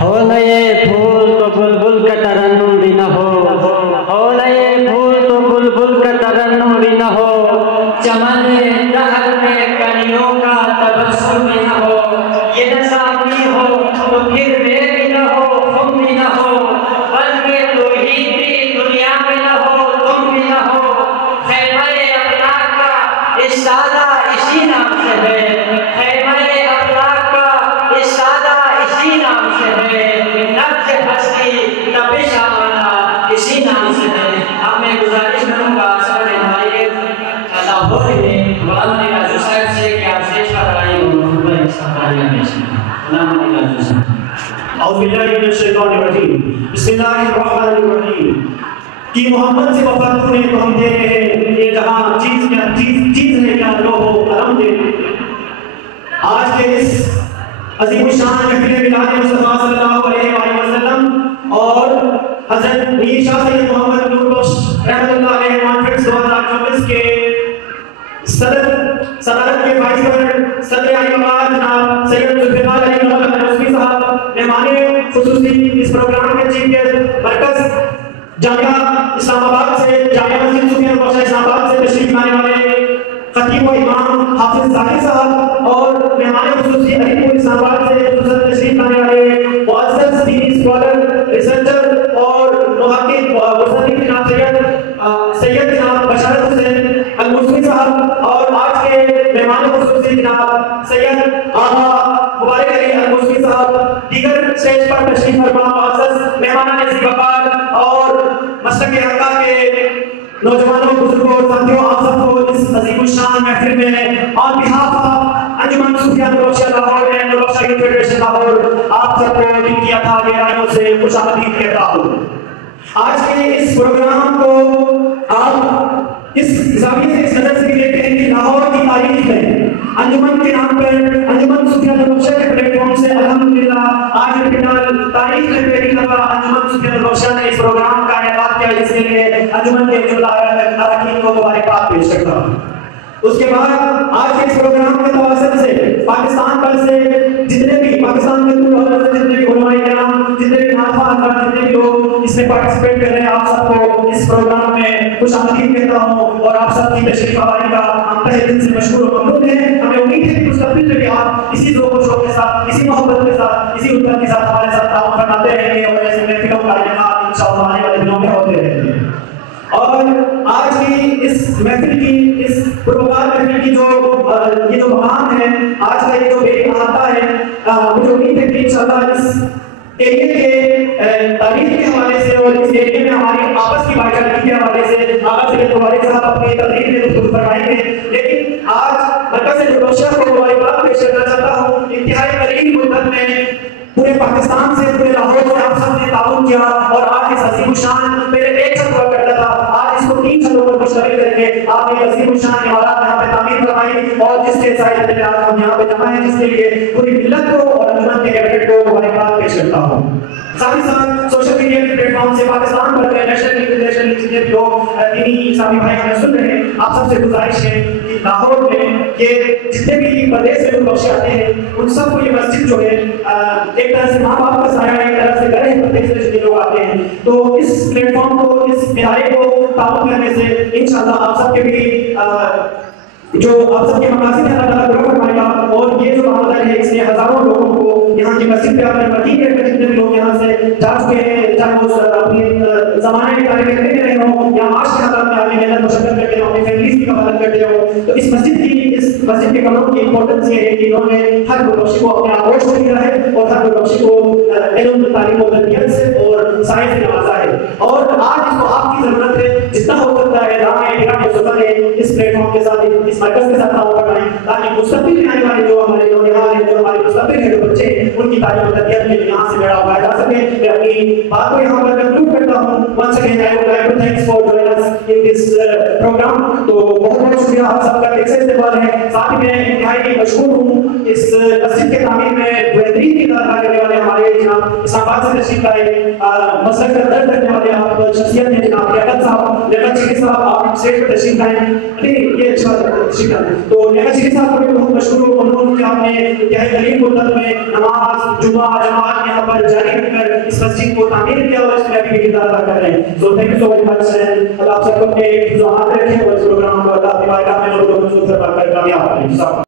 ہو نہ یہ پھول تو بلبل کا ترنم بھی نہ ہو نہ یہ پھول تو بلبل کا ترنم بھی نہ ہو، چمن دہر میں کلیوں کا تبسم بھی نہ ہو، یہ نہ سامنے ہو تو پھر میں بھی نہ ہو، تم بھی نہ ہو، بلکہ تو ہی بھی دنیا میں نہ ہو، تم بھی نہ ہو، خیمہ افلاک کا اشارہ اسی نام سے ہے، خیمہ افلاک کا اشارہ اسی نام سے ہے، نبض ہستی تپش آمانہ اسی نام سے ہے۔ اب میں گزارش کروں گا سر ہمارے لاہور میں مولانا ناظر صاحب سے کہ آپ سے فرمائیں اور خطبہ استقبالیہ پیش کریں۔ مولانا ناظر صاحب۔ اعوذ باللہ من الشیطان الرجیم، بسم اللہ الرحمن الرحیم۔ کہ محمد سے وفادو نے تو ہم دے رہے ہیں، یہ جہاں چیز ہے کیا جو ہو قلم دے۔ آج کے اس عظیم الشان محفل میلاد مصطفیٰ صلی اللہ علیہ وآلہ وسلم اور حضرت میر شاہ سید محمد نور بخش رحمۃ اللہ علیہ کانفرنس 2024 کے صدارت کے وائس گورنر صدر اعظم جناب سید ذوالفقار علی محمد نقوی صاحب، مہمان خصوصی اس پروگرام کے چیف گیسٹ مرکز جامعہ اسلام آباد سے، جامعہ مسجد سفیان بخش اسلام آباد سے تشریف لانے والے خطیب و امام حافظ ظاہر صاحب اور مہمان خصوصی علی پور اسلام آباد سے خصوصاً تشریف لانے والے معزز دینی اسکالر ریسرچر اور محقق مصنف جناب سید جناب بشارت حسین الموسوی صاحب، اور آج کے مہمان خصوصی جناب سید آغا مبارک علی الموسوی صاحب، دیگر اسٹیج پر تشریف فرما معزز مہمانان عزیز وقار اور مسلک حقہ کے نوجوانوں، بزرگوں اور ساتھیوں، آپ سب کو اس عظیم الشان محفل میں on behalf of Anjuman Sufia Noorbakhshia Lahore and Noorbakhshia youth federation Lahore آپ سب کو دل کی عطا گہرائیوں سے خوش آمدید کہتا ہوں۔ آج کے اس پروگرام کو آپ اس زاویے سے اس نظر سے بھی دیکھتے ہیں کہ لاہور کی تاریخ میں انجمن کے نام پر انجمن صوفیہ نوربخشیہ کے پلیٹ فارم سے الحمدللہ آج فلحال تاریخ میں پہلی دفعہ انجمن صوفیہ نوربخشیہ نے اس پروگرام کا انعقاد کیا، جس کے لیے انجمن کے جملہ اراکین کو مبارکباد پیش کرتا ہوں۔ اس کے بعد آج کے اس پروگرام کے توسط سے پاکستان بھر سے جتنے بھی پاکستان میں جتنے بھی علماء کرام، جتنے بھی ناخواہ حضرات، جتنے بھی لوگ اس میں پارٹیسپیٹ کر رہے ہیں، آپ سب کو اس پروگرام میں خوش آمدید کہتا ہوں اور آپ سب کی تشریف آوری کا ہم تہہ دل سے مشکور و ممنون ہیں۔ ہمیں امید ہے کہ مستقبل میں بھی آپ اسی ذوق و شوق کے ساتھ، اسی محبت کے ساتھ، اسی الفت کے ساتھ ہمارے ساتھ تعاون فرماتے رہیں گے اور ایسے محفلوں کا انعقاد انشاءاللہ آنے والے دنوں میں ہوتے رہیں گے۔ اور آج کی اس محفل کی، اس پروگرام محفل کی یہ جو مقام ہے، آج کا یہ جو بے احاطہ ہے، مجھے امید ہے کہ انشاءاللہ اس ایریے کے تاریخ کے حوالے سے اور اس ایریے میں ہماری آپس کی بھائی چارگی کے حوالے سے آغاز سید مبارک صاحب اپنی تقریر میں گفتگو فرمائیں گے، لیکن آج مرکز نوربخشیہ کو مبارکباد پیش کرنا چاہتا ہوں۔ انتہائی قریب مدت میں پورے پاکستان سے، پورے لاہور سے آپ سب نے تعاون کیا اور آج اس عظیم الشان پہلے ایک چھت ہوا کرتا تھا، آج اس کو 3 چھتوں پر مشتمل کر کے آپ نے عظیم الشان عمارات یہاں پہ تعمیر فرمائی اور جس کے سائے میں آج ہم یہاں پہ جمع ہیں، جس کے لیے پوری ملت کو اور انجمن کے کیڈٹ کو مبارکباد پیش کرتا ہوں۔ ساتھ ہی ساتھ سوشل میڈیا کے پلیٹ فارم سے پاکستان بھر میں نیشنل انٹرنیشنل جتنے بھی لوگ دینی اسلامی بھائی ہمیں سن رہے ہیں، آپ سب سے گزارش ہے کہ لاہور میں یہ جتنے بھی پردیس سے لوگ بخشے آتے ہیں ان سب کو یہ مسجد جو ہے ایک طرح سے ماں باپ کا سایہ ہے، ایک طرح سے گھر ہے، پردیس سے جتنے لوگ آتے ہیں، تو اس پلیٹ فارم کو، اس ادارے کو تعاون کرنے سے انشاءاللہ آپ سب کے بھی جو آپ سب کے مقاصد ہیں اللہ تعالیٰ پورا فرمائے گا، اور یہ جو معاملہ ہے اس نے ہزاروں لوگوں کو یہاں کی مسجد پہ اپنے مدین کر کے جتنے بھی لوگ یہاں سے جا چکے ہیں، چاہے وہ اپنی زمانے کے طالب علم میں رہے ہوں یا معاش کے حالات میں اپنی محنت مشقت کرتے ہوں، اپنی فیملیز کی کفالت کرتے ہوں، تو اس مسجد کے کمروں کی امپورٹنس یہ ہے کہ انہوں نے ہر نوربخشی کو اپنے آغوش میں لیا ہے اور ہر نوربخشی کو علم، تعلیم و تربیت سے اور سائنس سے نوازا ہے، اور آج اس کو آپ کی ضرورت ہے جتنا ہو سکتا ہے اس پلیٹ فارم کے ساتھ، اس مرکز کے ساتھ تعاون کرائیں تاکہ مستقبل میں آنے والے جو ہمارے نوجوان ہیں، جو ہمارے مستقبل کے جو بچے ہیں، ان کی تعلیم و تربیت میں یہاں سے بیڑا اٹھایا جا سکے۔ میں اپنی بات کو یہاں پر کنکلوڈ کرتا ہوں۔ once again I would like to thanks for joining us in this program۔ تو بہت بہت شکریہ آپ سب کا دل سے استقبال ہے۔ ساتھ ہی میں انتہائی مشکور ہوں اس مسجد کے تعمیر میں بہترین کردار کرنے والے ہمارے جناب اسلام آباد سے تشریف لائے مسلک کا درد کرنے والے آپ شخصیت ہیں جناب لیاقت صاحب، لیاقت شریف صاحب، آپ اسٹیج پر تشریف لائے، یہ اچھا تشریف لائے۔ تو لیاقت شریف صاحب کو بھی بہت مشکور ہوں، انہوں نے آپ نے انتہائی قریب مدت میں نماز جمعہ جماعت یہاں پر جاری کر اس مسجد کو تعمیر کیا اور اس میں بھی کردار ادا کر رہے ہیں. سو تھینک یو سو مچ. اللہ آپ سب کو اپنے حفظ و امان رکھے اور اس پروگرام کو اللہ کی بارگاہ میں کامیاب کرے.